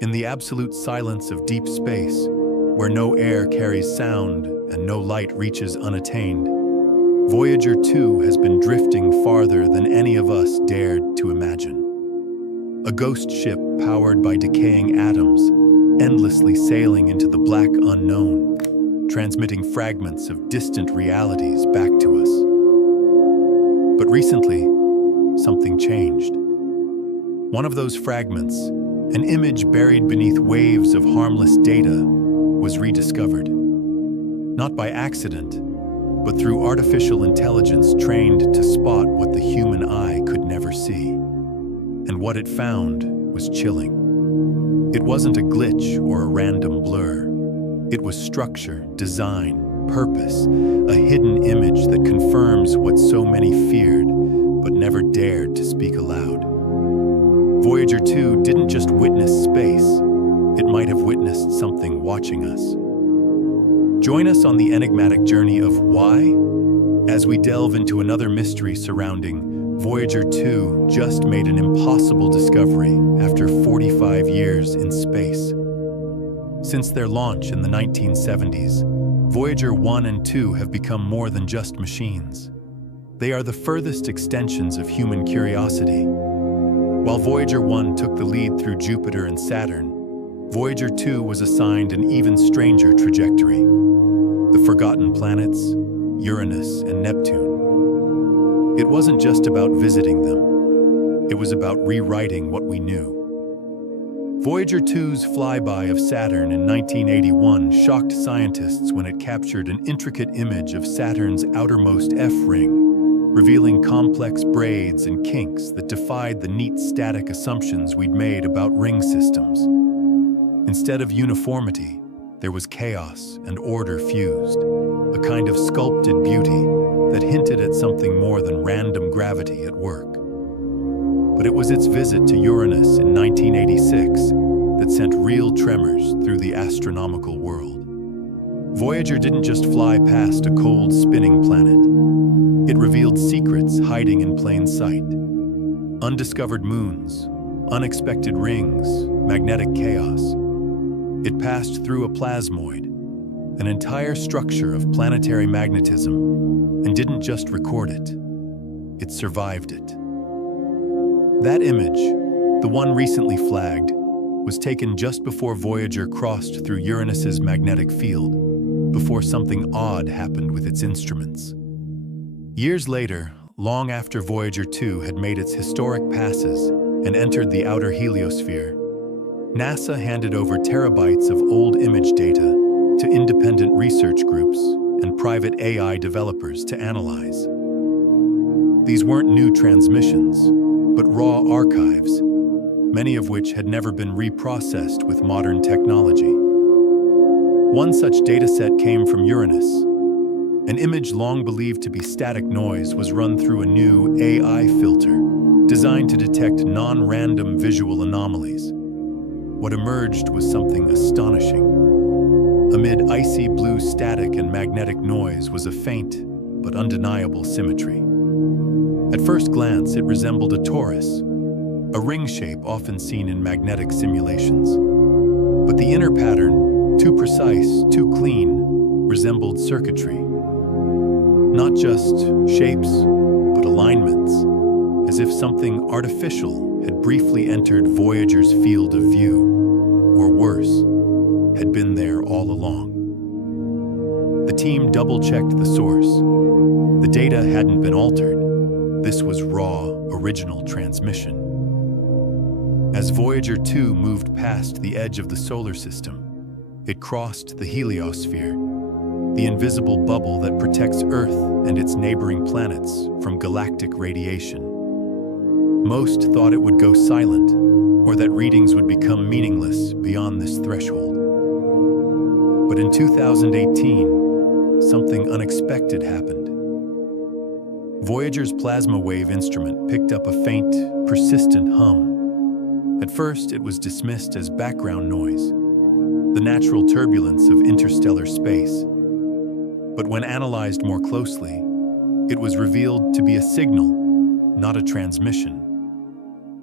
In the absolute silence of deep space, where no air carries sound and no light reaches unattained, Voyager 2 has been drifting farther than any of us dared to imagine. A ghost ship powered by decaying atoms, endlessly sailing into the black unknown, transmitting fragments of distant realities back to us. But recently, something changed. One of those fragments, an image buried beneath waves of harmless data, was rediscovered. Not by accident, but through artificial intelligence trained to spot what the human eye could never see. And what it found was chilling. It wasn't a glitch or a random blur. It was structure, design, purpose, a hidden image that confirms what so many feared but never dared to speak aloud. Voyager 2 didn't just witness space, it might have witnessed something watching us. Join us on the enigmatic journey of why, as we delve into another mystery surrounding Voyager 2 just made an impossible discovery after 45 years in space. Since their launch in the 1970s, Voyager 1 and 2 have become more than just machines. They are the furthest extensions of human curiosity. While Voyager 1 took the lead through Jupiter and Saturn, Voyager 2 was assigned an even stranger trajectory: the forgotten planets, Uranus and Neptune. It wasn't just about visiting them, it was about rewriting what we knew. Voyager 2's flyby of Saturn in 1981 shocked scientists when it captured an intricate image of Saturn's outermost F-ring, revealing complex braids and kinks that defied the neat static assumptions we'd made about ring systems. Instead of uniformity, there was chaos and order fused, a kind of sculpted beauty that hinted at something more than random gravity at work. But it was its visit to Uranus in 1986 that sent real tremors through the astronomical world. Voyager didn't just fly past a cold, spinning planet. It revealed secrets hiding in plain sight. Undiscovered moons, unexpected rings, magnetic chaos. It passed through a plasmoid, an entire structure of planetary magnetism, and didn't just record it. It survived it. That image, the one recently flagged, was taken just before Voyager crossed through Uranus's magnetic field, before something odd happened with its instruments. Years later, long after Voyager 2 had made its historic passes and entered the outer heliosphere, NASA handed over terabytes of old image data to independent research groups and private AI developers to analyze. These weren't new transmissions, but raw archives, many of which had never been reprocessed with modern technology. One such dataset came from Uranus. An image long believed to be static noise was run through a new AI filter designed to detect non-random visual anomalies. What emerged was something astonishing. Amid icy blue static and magnetic noise was a faint but undeniable symmetry. At first glance, it resembled a torus, a ring shape often seen in magnetic simulations. But the inner pattern, too precise, too clean, resembled circuitry. Not just shapes, but alignments, as if something artificial had briefly entered Voyager's field of view, or worse, had been there all along. The team double-checked the source. The data hadn't been altered. This was raw, original transmission. As Voyager 2 moved past the edge of the solar system, it crossed the heliosphere, the invisible bubble that protects Earth and its neighboring planets from galactic radiation. Most thought it would go silent, or that readings would become meaningless beyond this threshold. But in 2018, something unexpected happened. Voyager's plasma wave instrument picked up a faint, persistent hum. At first, it was dismissed as background noise, the natural turbulence of interstellar space. But when analyzed more closely, it was revealed to be a signal, not a transmission.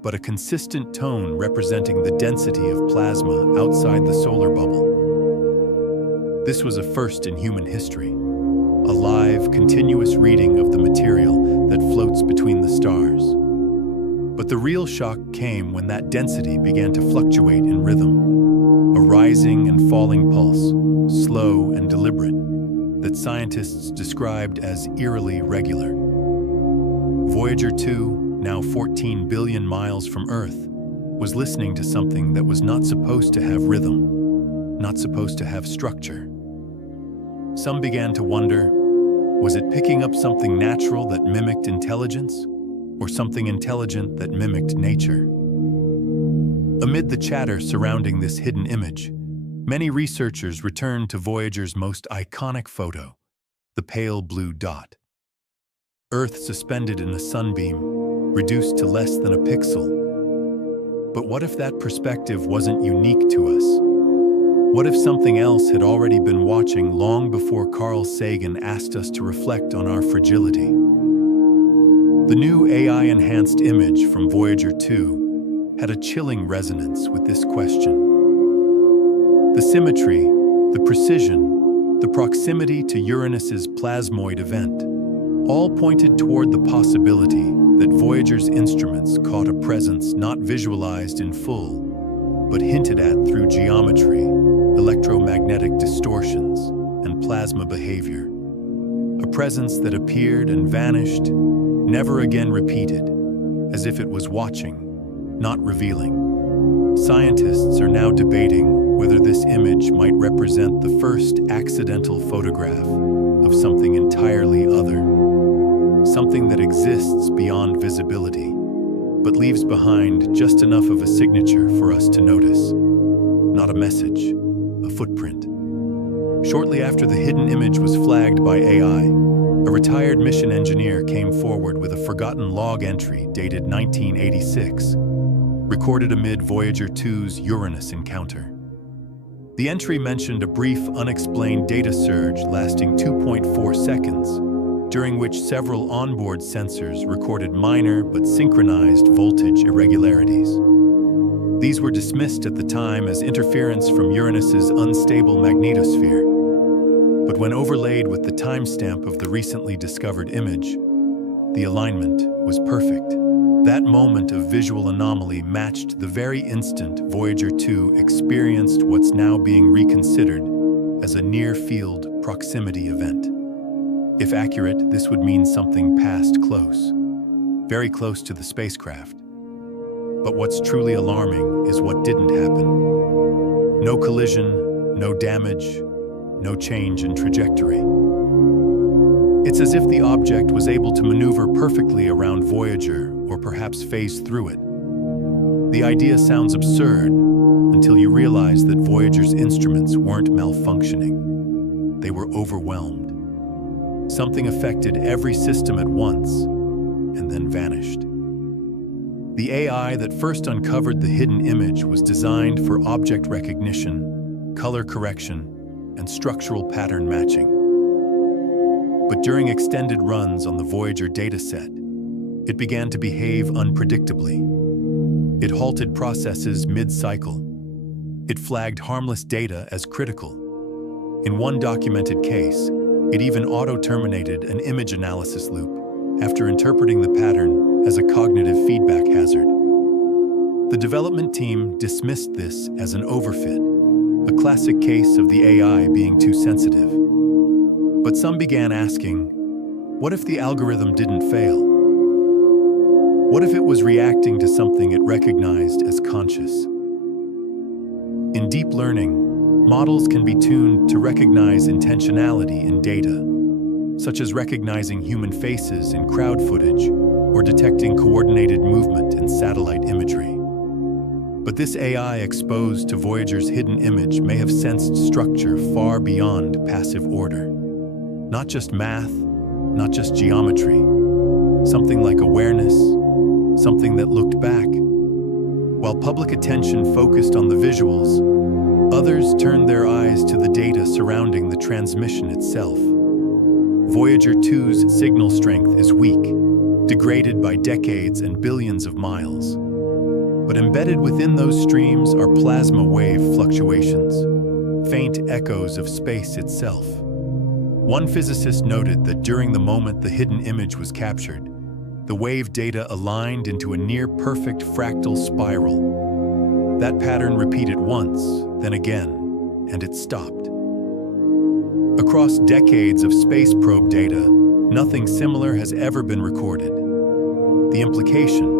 but a consistent tone representing the density of plasma outside the solar bubble. This was a first in human history, a live, continuous reading of the material that floats between the stars. But the real shock came when that density began to fluctuate in rhythm, a rising and falling pulse, slow and deliberate, that scientists described as eerily regular. Voyager 2, now 14 billion miles from Earth, was listening to something that was not supposed to have rhythm, not supposed to have structure. Some began to wonder, was it picking up something natural that mimicked intelligence, or something intelligent that mimicked nature? Amid the chatter surrounding this hidden image, many researchers returned to Voyager's most iconic photo, the pale blue dot. Earth suspended in a sunbeam, reduced to less than a pixel. But what if that perspective wasn't unique to us? What if something else had already been watching long before Carl Sagan asked us to reflect on our fragility? The new AI-enhanced image from Voyager 2 had a chilling resonance with this question. The symmetry, the precision, the proximity to Uranus's plasmoid event, all pointed toward the possibility that Voyager's instruments caught a presence not visualized in full, but hinted at through geometry, electromagnetic distortions, and plasma behavior. A presence that appeared and vanished, never again repeated, as if it was watching, not revealing. Scientists are now debating whether this image might represent the first accidental photograph of something entirely other, something that exists beyond visibility, but leaves behind just enough of a signature for us to notice. Not a message, a footprint. Shortly after the hidden image was flagged by AI, a retired mission engineer came forward with a forgotten log entry dated 1986, recorded amid Voyager 2's Uranus encounter. The entry mentioned a brief, unexplained data surge lasting 2.4 seconds, during which several onboard sensors recorded minor but synchronized voltage irregularities. These were dismissed at the time as interference from Uranus's unstable magnetosphere. But when overlaid with the timestamp of the recently discovered image, the alignment was perfect. That moment of visual anomaly matched the very instant Voyager 2 experienced what's now being reconsidered as a near-field proximity event. If accurate, this would mean something passed close, very close to the spacecraft. But what's truly alarming is what didn't happen. No collision, no damage, no change in trajectory. It's as if the object was able to maneuver perfectly around Voyager, or perhaps phase through it. The idea sounds absurd until you realize that Voyager's instruments weren't malfunctioning. They were overwhelmed. Something affected every system at once, and then vanished. The AI that first uncovered the hidden image was designed for object recognition, color correction, and structural pattern matching. But during extended runs on the Voyager dataset, it began to behave unpredictably. It halted processes mid-cycle. It flagged harmless data as critical. In one documented case, it even auto-terminated an image analysis loop after interpreting the pattern as a cognitive feedback hazard. The development team dismissed this as an overfit, a classic case of the AI being too sensitive. But some began asking, what if the algorithm didn't fail? What if it was reacting to something it recognized as conscious? In deep learning, models can be tuned to recognize intentionality in data, such as recognizing human faces in crowd footage or detecting coordinated movement in satellite imagery. But this AI exposed to Voyager's hidden image may have sensed structure far beyond passive order. Not just math, not just geometry, something like awareness, something that looked back. While public attention focused on the visuals, others turned their eyes to the data surrounding the transmission itself. Voyager 2's signal strength is weak, degraded by decades and billions of miles. But embedded within those streams are plasma wave fluctuations, faint echoes of space itself. One physicist noted that during the moment the hidden image was captured, the wave data aligned into a near-perfect fractal spiral. That pattern repeated once, then again, and it stopped. Across decades of space probe data, nothing similar has ever been recorded. The implication: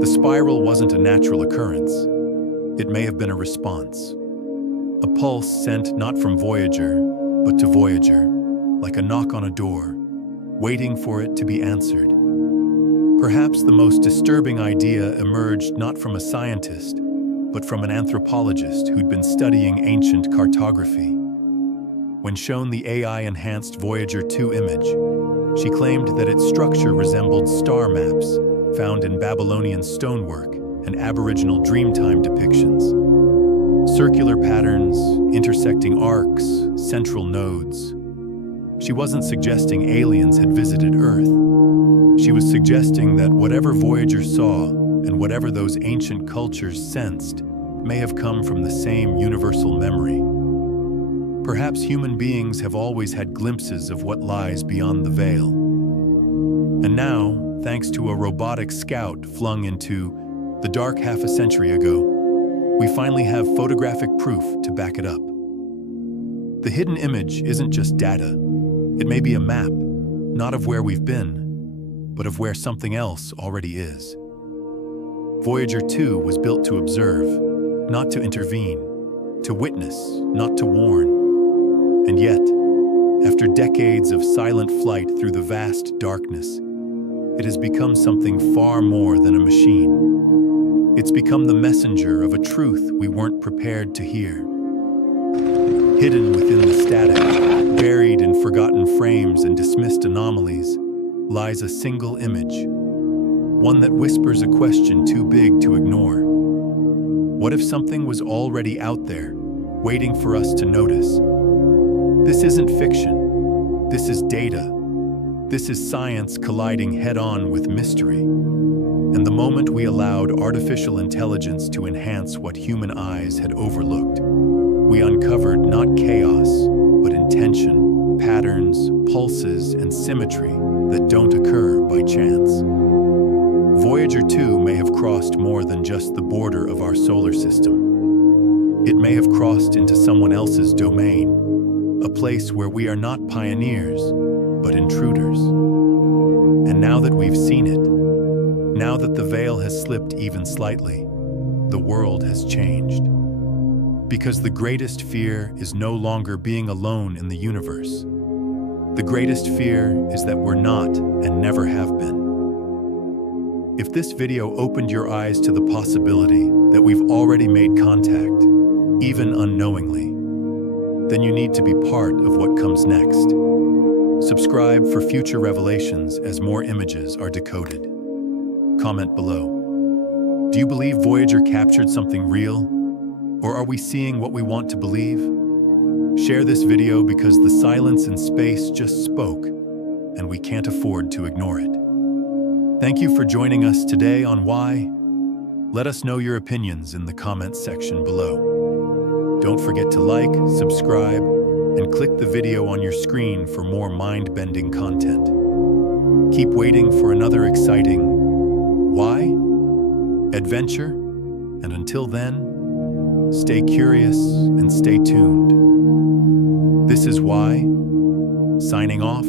the spiral wasn't a natural occurrence. It may have been a response. A pulse sent not from Voyager, but to Voyager, like a knock on a door, waiting for it to be answered. Perhaps the most disturbing idea emerged not from a scientist, but from an anthropologist who'd been studying ancient cartography. When shown the AI-enhanced Voyager 2 image, she claimed that its structure resembled star maps found in Babylonian stonework and Aboriginal Dreamtime depictions. Circular patterns, intersecting arcs, central nodes. She wasn't suggesting aliens had visited Earth. She was suggesting that whatever Voyager saw and whatever those ancient cultures sensed may have come from the same universal memory. Perhaps human beings have always had glimpses of what lies beyond the veil. And now, thanks to a robotic scout flung into the dark half a century ago, we finally have photographic proof to back it up. The hidden image isn't just data. It may be a map, not of where we've been, but of where something else already is. Voyager 2 was built to observe, not to intervene, to witness, not to warn. And yet, after decades of silent flight through the vast darkness, it has become something far more than a machine. It's become the messenger of a truth we weren't prepared to hear. Hidden within the static, buried in forgotten frames and dismissed anomalies, lies a single image, one that whispers a question too big to ignore. What if something was already out there, waiting for us to notice? This isn't fiction. This is data. This is science colliding head-on with mystery. And the moment we allowed artificial intelligence to enhance what human eyes had overlooked, we uncovered not chaos, but intention, patterns, pulses, and symmetry that don't occur by chance. Voyager 2 may have crossed more than just the border of our solar system. It may have crossed into someone else's domain, a place where we are not pioneers, but intruders. And now that we've seen it, now that the veil has slipped even slightly, the world has changed. Because the greatest fear is no longer being alone in the universe. The greatest fear is that we're not and never have been. If this video opened your eyes to the possibility that we've already made contact, even unknowingly, then you need to be part of what comes next. Subscribe for future revelations as more images are decoded. Comment below. Do you believe Voyager captured something real? Or are we seeing what we want to believe? Share this video because the silence in space just spoke, and we can't afford to ignore it. Thank you for joining us today on Why. Let us know your opinions in the comments section below. Don't forget to like, subscribe, and click the video on your screen for more mind-bending content. Keep waiting for another exciting Why? Adventure, and until then, stay curious and stay tuned. This is Why, signing off.